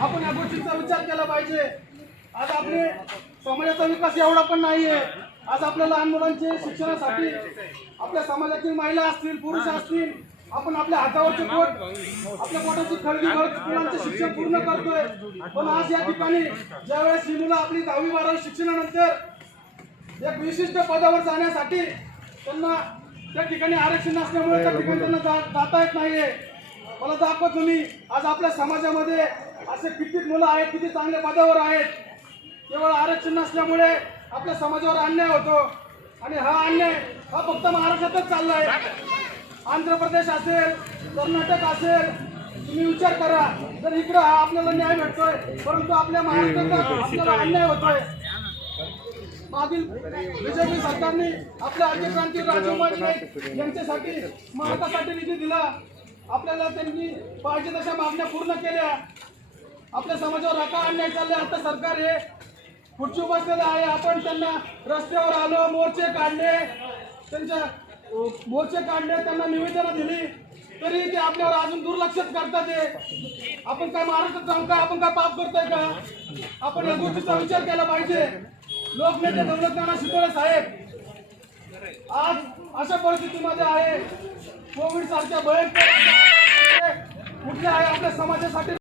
आपण या गोष्टींचा विचार केला पाहिजे। आज आपले समाजाचा विकास एवढा पण नाहीये। आज आपल्या लहान मुलांचे शिक्षणासाठी आपल्या समाजातील महिला असतील, पुरुष असतील, आपण आपल्या हातावरचे पोट, आपल्या पोटाची खळगी करत मुलांचे शिक्षण पूर्ण करतोय। पण आज या ठिकाणी ज्यावेळेस ही मुलं आपली 10वी 12वी शिक्षणानंतर एक विशिष्ट पदावर जाण्यासाठी त्यांना त्या ठिकाणी आरक्षण नसल्यामुळे त्या ठिकाणी त्यांना जाता येत नाहीये। मला दाखवा तुम्ही आज आपल्या समाजामध्ये असे किती मुलं आहेत, किती चांगल्या पदावर आहेत, केवळ आरक्षण नसल्यामुळे आपल्या समाजावर अन्याय होतो। आणि हा अन्याय हा फक्त महाराष्ट्रातच चाललाय। आंध्र प्रदेश असेल, कर्नाटक असेल, तुम्ही विचार करा, जर इकडे हा आपल्याला न्याय भेटतोय, परंतु आपल्या महाराष्ट्रात आपल्याला अन्याय होतोय। मागील बीजेपी सरकारने आपल्या आद्य क्रांती राजीव गांधी यांच्यासाठी महाराष्ट्रासाठी निधी दिला। आपल्याला त्यांनी पाहिजे तशा मागण्या पूर्ण केल्या। आपल्या समाजावर हा अन्याय चाललाय। आता सरकार हे खुर्ची बसलेलं आहे, आपण त्यांना रस्त्यावर आलो, मोर्चे काढले, त्यांना निवेदनं दिली, तरी ते आपल्यावर अजून दुर्लक्षच करतात। आपण काय महाराष्ट्रात राहून काय आपण काय पाप करतोय का? आपण या गोष्टीचा विचार केला पाहिजे। लोकनेते दौलतनाना शितोळे साहेब आज अशा परिस्थितीमध्ये आहे, कोविड सारख्या भयंकर कुठल्या आहे आपल्या समाजासाठी